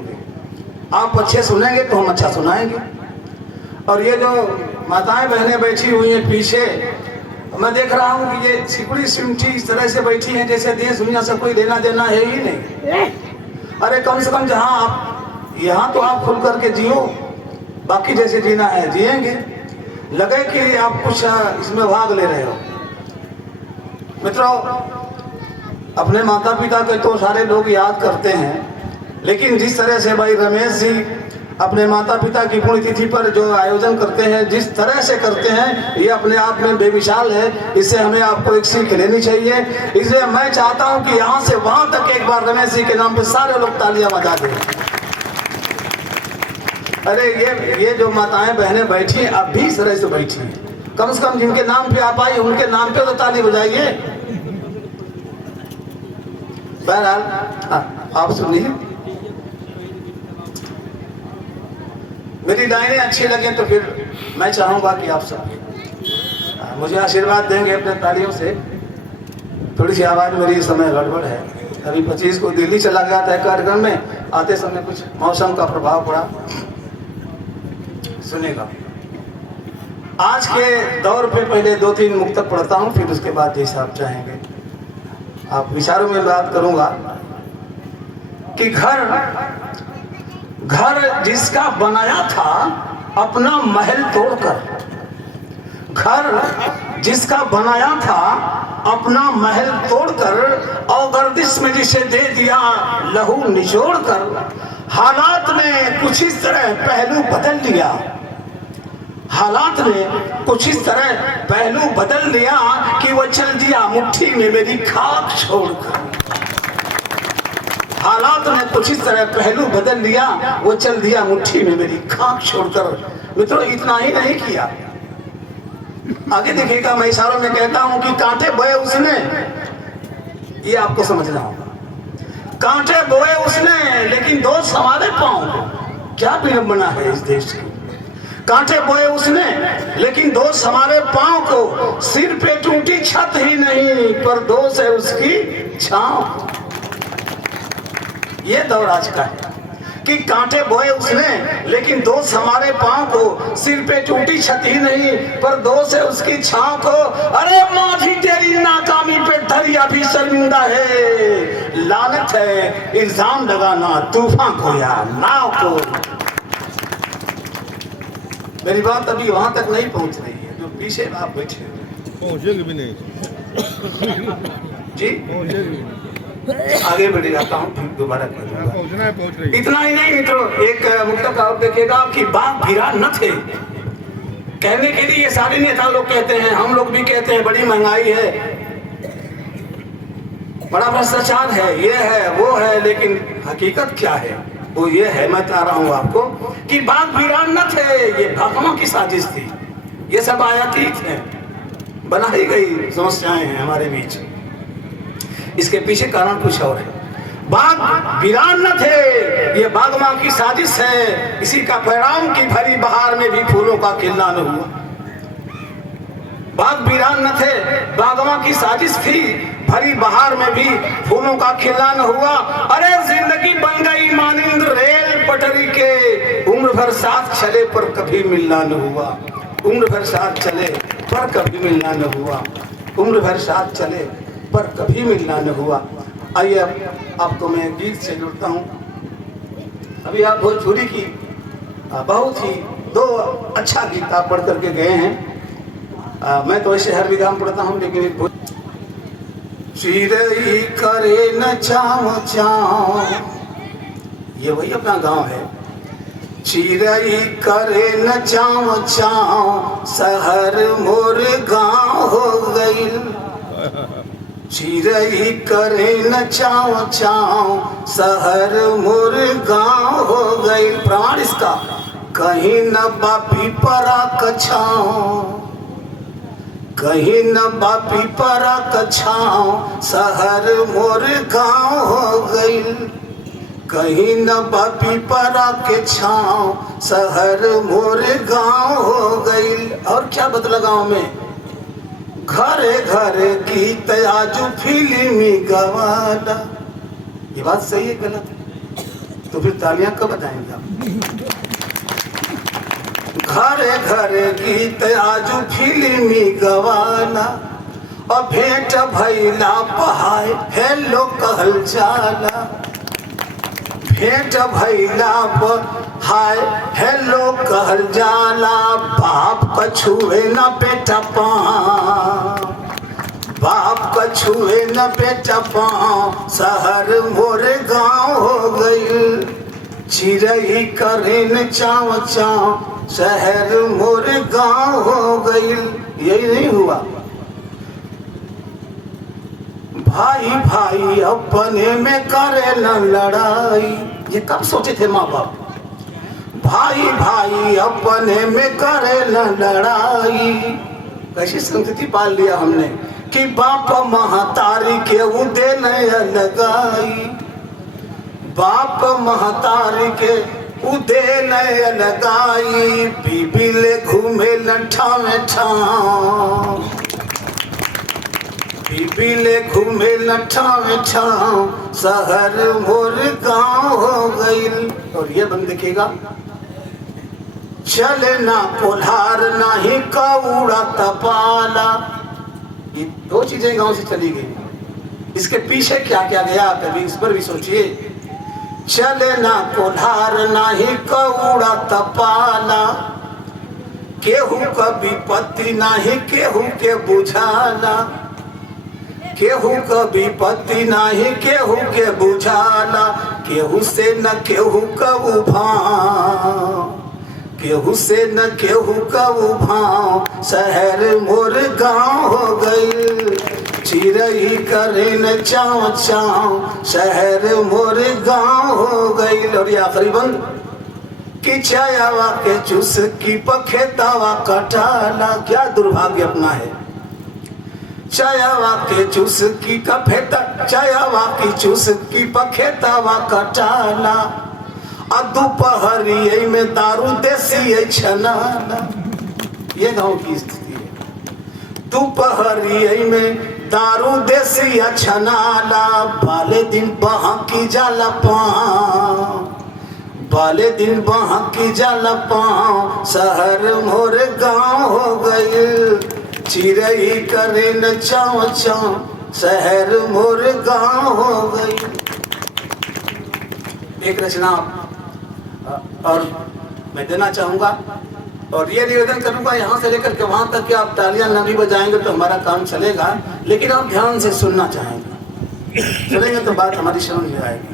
होंगे। आप अच्छे सुनेंगे तो हम अच्छा सुनाएंगे। और ये जो माताएं बहनें बैठी हुई हैं पीछे, मैं देख रहा हूँ कि ये सिकुड़ी सिमटी इस तरह से बैठी हैं जैसे देश दुनिया से कोई लेना देना है ही नहीं। अरे कम से कम जहाँ आप यहाँ तो आप खुल करके जियो, बाकी जैसे जीना है जिएंगे। लगे कि आप कुछ इसमें भाग ले रहे हो। मित्रों, अपने माता पिता के तो सारे लोग याद करते हैं, लेकिन जिस तरह से भाई रमेश जी अपने माता पिता की पुण्यतिथि पर जो आयोजन करते हैं, जिस तरह से करते हैं, ये अपने आप में बेमिसाल है। इससे हमें आपको एक सीख लेनी चाहिए। इसलिए मैं चाहता हूं कि यहाँ से वहां तक एक बार रमेश जी के नाम पे सारे लोग तालियां बजा दें। अरे ये जो माताएं बहनें बैठी हैं, अब भी इस तरह से बैठी हैं, कम से कम जिनके नाम पे आप आई उनके नाम पे तो ताली बजाइए। बहरहाल आप सुनिए, मेरी लाइनें अच्छी लगे तो फिर मैं चाहूंगा कि आप सब मुझे आशीर्वाद देंगे अपने तालियों से। थोड़ी सी आवाज़ मेरी इस समय गड़बड़ है। अभी 25 को दिल्ली चला गया था कार्यक्रम में, आते समय कुछ मौसम का प्रभाव पड़ा। सुनेगा, आज के दौर पे पहले 2-3 मुक्तक पढ़ता हूँ, फिर उसके बाद जैसा आप चाहेंगे आप विचारों में बात करूंगा कि घर जिसका बनाया था अपना महल तोड़कर, घर जिसका बनाया था अपना महल तोड़कर, और गर्दिश में जिसे दे दिया लहू निचोड़कर, हालात ने कुछ इस तरह पहलू बदल लिया, हालात ने कुछ इस तरह पहलू बदल लिया कि वो चल दिया मुट्ठी में मेरी खाक छोड़कर। हालात ने कुछ इस तरह पहलू बदल लिया, वो चल दिया मुट्ठी में मेरी खाक छोड़कर। मित्रों, इतना ही नहीं किया, आगे देखिएगा। मैं इशारों में कहता हूं कि कांटे बोए उसने, ये आपको समझना होगा। कांटे बोए उसने लेकिन दोस्त हमारे पांव, क्या विडंबना है इस देश की। कांटे बोए उसने लेकिन दोस्त हमारे पांव को, सिर पे टूटी छत ही नहीं पर दोस्त है उसकी छांव। ये दौर आज का है कि कांटे बोए उसने लेकिन दोस्त हमारे पांव को, सिर पे टूटी छत ही नहीं पर दोस्त है उसकी छांव को। अरे माझी तेरी नाकामी पे दरिया भी शर्मिंदा है, लानत है इल्जाम लगाना तूफान को या नाव को। मेरी बात अभी वहां तक नहीं पहुंच रही है, जो पीछे आप बैठे पहुंचेगी भी नहीं जी, पहुंचेगी। आगे बढ़ जाता हूँ, फिर दोबारा करूंगा। इतना ही नहीं मित्रों, एक मुक्तक और देखिएगा कि बाप भिरा न थे। कहने के लिए सारे नेता लोग कहते हैं, हम लोग भी कहते हैं बड़ी महंगाई है, बड़ा भ्रष्टाचार है, ये है वो है, लेकिन हकीकत क्या है वो ये है, मैं बता रहा हूँ आपको कि बाप वीरान न थे, ये भागवों की साजिश थी। ये सब आयातीत है, बनाई गई समस्याएं हैं हमारे बीच। इसके पीछे कारण कुछ और है। बाग वीरान न थे, ये बागमा की साजिश है, इसी का परिणाम की भरी बहार में भी फूलों का खिलना न हुआ। बाग वीरान न थे, बागमा की साजिश थी, भरी बहार में भी फूलों का खिलना न हुआ। अरे जिंदगी बन गई मानिंद रेल पटरी के, उम्र भर साथ चले पर कभी मिलना न हुआ। उम्र भर साथ चले पर कभी मिलना न हुआ। उम्र भर साथ चले पर कभी मिलना न हुआ। आइए आपको मैं गीत से जुड़ता हूँ। अभी आप भोजपुरी की बहुत ही 2 अच्छा गीत आप पढ़ करके गए हैं। मैं तो ऐसे हर विधा में पढ़ता हूँ, लेकिन एक चिरई करे न चाव चाव, ये वही अपना गांव है। चिरई करे न चाव चाव, शहर मोर गांव हो गई। चिरई करे न चाव चाव, शहर मोर गांव हो गई। प्रमाण इसका, कहीं न बापी परा कछाओ, कहीं न बापी परा कछाओ, शहर मोर गांव हो गई। कहीं न बापी परा के छाओ, शहर मोर गांव हो गई। और क्या बदला गांव में, घरे घरे गीत आजू फिल्मी गवाला। ये बात सही है गलत? तो फिर तालियां कब बजाएंगे आप? घरे घरे गीत आजू फिल्मी गवाना और भेंट भैला पहाय हेलो कहल जाला। भेंट भैला हाय हेलो कहल जाला। बाप का छुए न बेटा पाँव, बाप का छुए न बेटा पाँव। शहर मोर गांव हो गई, चिड़ई करे न चाव चाव। शहर मोर गांव हो गई। यही नहीं हुआ? भाई भाई अपने में करे न लड़ाई। ये कब सोचे थे माँ बाप? भाई भाई अपने में करे न लड़ाई। कैसी संस्कृति पाल लिया हमने कि बाप महतारी के उदे न लगाई। बाप महतारी के उदे न लगाई। बीबी ले घूमे लठा में ठाव, बीबी ले घूमे लठा में ठाव। शहर मोर गांव हो गई। और ये बंद देखिएगा, चले ना कोल्हार ना ही कौड़ा तपाला। ये दो चीजें गांव से चली गई। इसके पीछे क्या क्या गया कभी इस पर भी सोचिए। चले ना कोल्हार ना ही कौड़ा तपाला। केहू कभी पति ना ही केहू के बुझाला। केहू कभी पति ना ही केहू के बुझाला। केहू से न केहू कबू भाव, केहू से न केहू कबू भाव। शहर मोर गांव हो गई, चिड़ई करे न चाव चाव। शहर मोर गांव हो गई। और ये आखिरी बंद कि चायावा के चूस की पखेतावा कटाला। क्या दुर्भाग्य अपना है। चायावा के चूस की कफेता, चायावा की चूस की पखेतावा कटाला। दोपहरी में दारू देसी छनाला। ये गांव की स्थिति है। दोपहरी में दारू देसी छनाला। बाले दिन बहा की जाला पाँव, बाले दिन बहा की जाला पाँव। शहर मोर गांव हो गई, चिड़ई करे न चाव चाव। शहर मोर गांव हो गई। एक रचना और मैं देना चाहूँगा और ये निवेदन करूँगा यहाँ से लेकर के वहाँ तक कि आप तालियां न भी बजाएंगे तो हमारा काम चलेगा, लेकिन आप ध्यान से सुनना चाहेंगे। सुनेंगे तो बात हमारी समझ में आएगी।